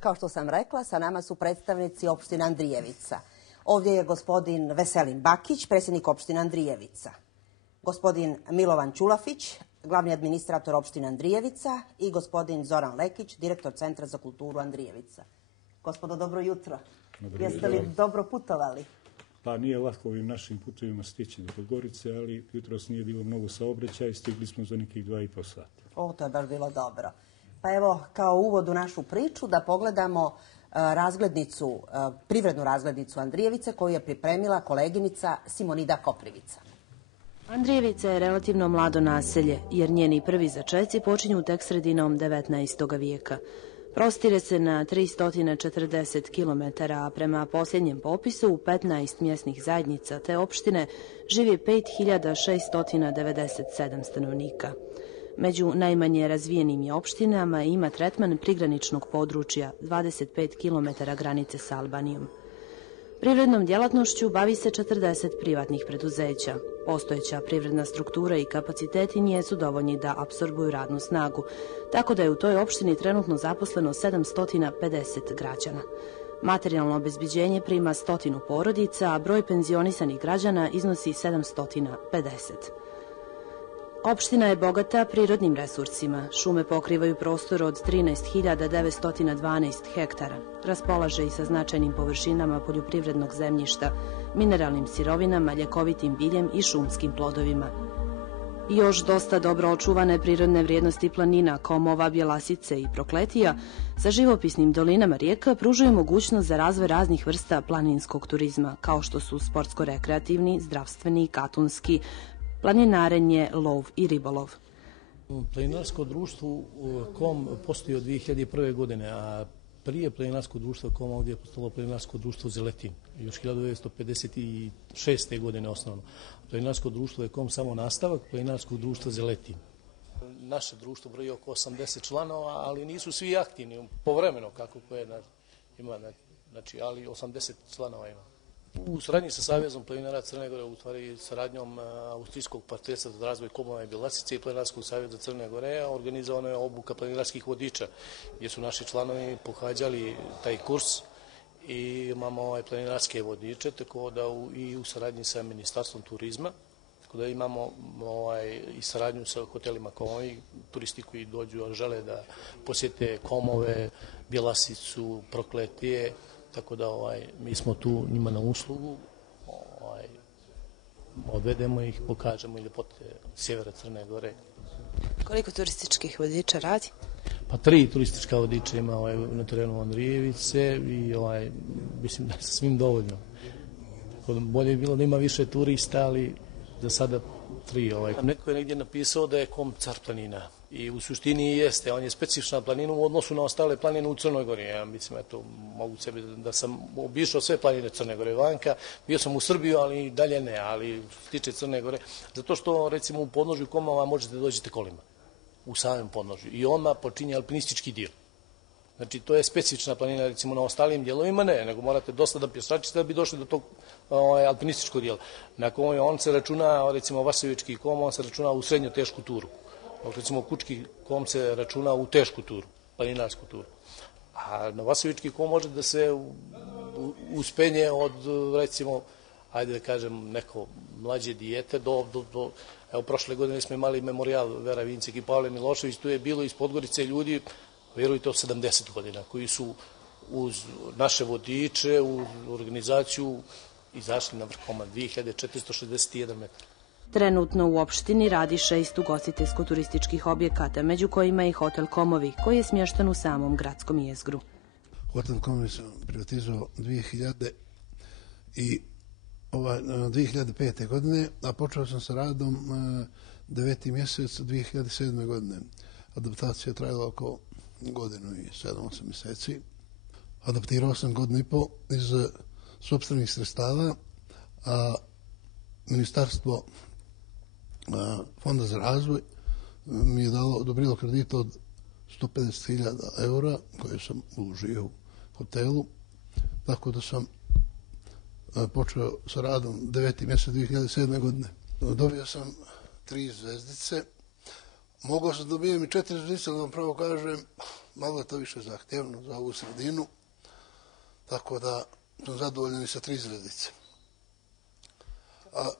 Kao što sam rekla, sa nama su predstavnici opštine Andrijevica. Ovdje je gospodin Veselin Bakić, predsjednik opštine Andrijevica, gospodin Milovan Ćulafić, glavni administrator opštine Andrijevica i gospodin Zoran Lekić, direktor Centra za kulturu Andrijevica. Gospodo, dobro jutro. Jeste li dobro putovali? Pa nije lako ovim našim putovima stići do Podgorice, ali jutros nije bilo mnogo saobraćaja i stigli smo za nekih 2,5 sata. To je baš bilo dobro. Pa evo, kao uvod u našu priču, da pogledamo privrednu razglednicu Andrijevice koju je pripremila koleginica Simonida Koprivica. Andrijevica je relativno mlado naselje, jer njeni prvi začeci počinju tek sredinom 19. vijeka. Prostire se na 340 km, a prema posljednjem popisu u 15 mjesnih zajednica te opštine živi 5697 stanovnika. Među najmanje razvijenim je opštinama i ima tretman prigraničnog područja 25 km granice s Albanijom. Privrednom djelatnošću bavi se 40 privatnih preduzeća. Postojeća privredna struktura i kapaciteti nisu dovoljni da apsorbuju radnu snagu, tako da je u toj opštini trenutno zaposleno 750 građana. Materijalno obezbeđenje prima 100 porodica, a broj penzionisanih građana iznosi 750. Opština je bogata prirodnim resursima. Šume pokrivaju prostor od 13.912 hektara. Raspolaže i sa značajnim površinama poljoprivrednog zemljišta, mineralnim sirovinama, ljekovitim biljem i šumskim plodovima. I još dosta dobro očuvane prirodne vrijednosti planina, Komova, Bjelasice i Prokletija, sa živopisnim dolinama rijeka pružaju mogućnost za razvoj raznih vrsta planinskog turizma, kao što su sportsko-rekreativni, zdravstveni, katunski, planinarenje, lov i ribolov. Planinarsko društvo KOM postoji od 2001. godine, a prije planinarskog društva KOM ovdje je postalo planinarsko društvo Zeletin, još 1956. godine osnovno. Planinarsko društvo je KOM samo nastavak planinarskog društva Zeletin. Naše društvo broji oko 80 članova, ali nisu svi aktivni, povremeno kako koje ima, znači, ali 80 članova ima. U saradnji sa Savezom planinara Crne Gore, u stvari saradnjom Austrijskog partnerstva za razvoj Komova i Bjelasice i Planinarskog saveza Crne Gore, organizovana je obuka planinarskih vodiča, gdje su naši članovi pohađali taj kurs i imamo planinarske vodiče, tako da i u saradnji sa Ministarstvom turizma, tako da imamo i saradnju sa hotelima Komovi, turisti koji dođu, a žele da posjete Komove, Bjelasicu, Prokletije. Tako da mi smo tu njima na uslugu, odvedemo ih, pokažemo ljepote sjevera Crne Gore. Koliko turističkih vodiča radi? Pa 3 turistička vodiča ima na terenu Andrijevice i mislim da je svim dovoljno. Bolje je bilo da ima više turista, ali za sada 3. Neko je negdje napisao da je KOM car planina. I u suštini jeste, on je specifična planina u odnosu na ostale planine u Crnoj Gori. Ja mislim, mogu sebi da sam obišao sve planine Crne Gore vanka, bio sam u Srbiju, ali dalje ne, ali što se tiče Crne Gore, zato što recimo u podnožju Komova možete dođete kolima, u samom podnožju, i odmah počinje alpinistički dio. Znači, to je specifična planina, recimo na ostalim dijelovima ne, nego morate dosta da pješačite da bi došli do tog alpinističkog dijela. Na Komovi on se računa, recimo Vasovički Kom, on se računa u srednjo tešku turu. Recimo Kučki Kom se računa u tešku turu, planinarsku turu. A na Vasovički Kom može da se uspenje od, recimo, ajde da kažem, neko mlađe dijete evo, prošle godine smo imali memorijal Vera Vincek i Pavle Milošević, tu je bilo iz Podgorice ljudi, vjerujte, od 70 godina, koji su uz naše vodiče, u organizaciju izašli na vrh Koma, 2461 metar. Trenutno u opštini radi 6 ugostiteljsko-turističkih objekata, među kojima je i hotel Komovi, koji je smješten u samom gradskom jezgru. Hotel Komovi sam privatizovao 2005. godine, a počeo sam sa radom 9. mjesec 2007. godine. Adaptacija je trajala oko godinu i 7-8 mjeseci. Adaptirao sam 1,5 godinu iz sopstvenih sredstava, a Ministarstvo Fonda za razvoj mi je odobrilo kredit od 150.000 eura koje sam uložio u hotelu, tako da sam počeo sa radom 9. mjesec 2007. godine. Dobio sam 3 zvezdice. Mogao sam dobijem i 4 zvezdice, da vam pravo kažem, malo je to više zahtjevno za ovu sredinu, tako da sam zadovoljan i sa 3 zvezdice. A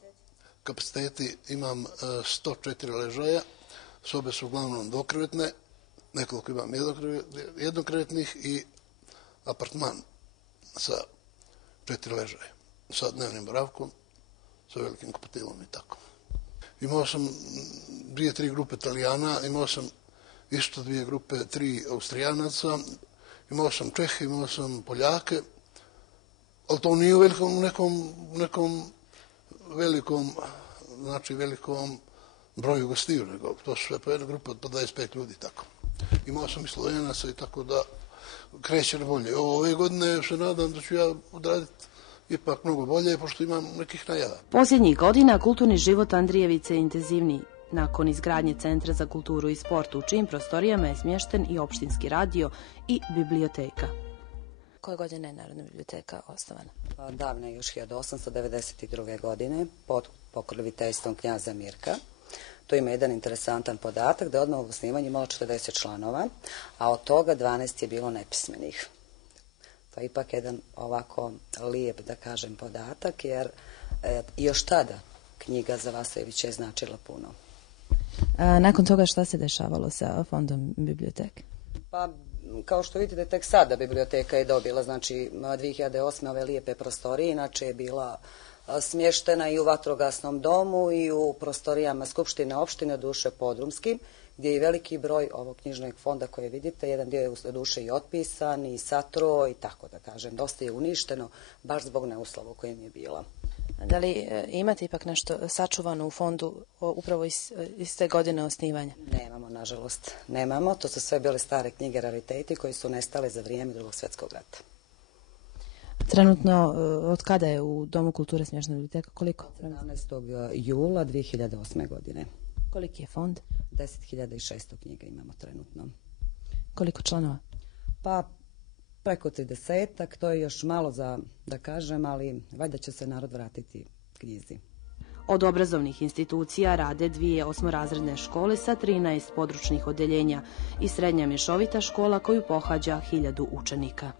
kapaciteti imam 104 ležaja, sobe su uglavnom dvokrevetne, nekoliko imam jednokrevetnih i apartman sa 4 ležaja, sa dnevnim boravkom, sa velikim kupatilom i tako. Imao sam 2-3 grupe Italijana, imao sam isto 2 grupe, 3 Austrijanaca, imao sam Čehe, imao sam Poljake, ali to nije u nekom velikom, znači velikom broju gostiju, nego to su sve po jednoj grupi od po 25 ljudi, tako. Imao sam i Slovenaca i tako da kreće na bolje. Ove godine se nadam da ću ja odraditi ipak mnogo bolje, pošto imam nekih najava. Posljednjih godina kulturni život Andrijevice je intenzivniji. Nakon izgradnje Centra za kulturu i sport, u čijim prostorijama je smješten i opštinski radio i biblioteka. Koje godine je Narodna biblioteka osnovana? Davne, još 1892. godine, pod pokroviteljstvom knjaza Mirka. Tu ima jedan interesantan podatak da je odmah u osnivanju imalo 40 članova, a od toga 12 je bilo nepismenih. To je ipak jedan ovako lijep, da kažem, podatak, jer još tada knjiga za Vasojevića je značila puno. Nakon toga šta se dešavalo sa fondom biblioteke? Pa, kao što vidite, tek sada biblioteka je dobila, znači 2008. ove lijepe prostorije, inače je bila smještena i u vatrogasnom domu i u prostorijama Skupštine opštine Duše Podrumskim, gdje je veliki broj ovog knjižnog fonda koje vidite, jedan dio je duše i otpisan i satro i tako da kažem, dosta je uništeno baš zbog neuslova u kojem je bila. Da li imate ipak nešto sačuvano u fondu upravo iz te godine osnivanja? Nemamo, nažalost, nemamo. To su sve bile stare knjige, rariteti koji su nestale za vrijeme Drugog svjetskog rata. Trenutno, od kada je u Domu kulture smještena biblioteka? Koliko? 17. jula 2008. godine. Koliki je fond? 10.600 knjiga imamo trenutno. Koliko članova? Pa preko 30-ak, to je još malo za da kažem, ali valjda će se narod vratiti knjizi. Od obrazovnih institucija rade 2 osmorazredne škole sa 13 područnih odeljenja i srednja mješovita škola koju pohađa 1000 učenika.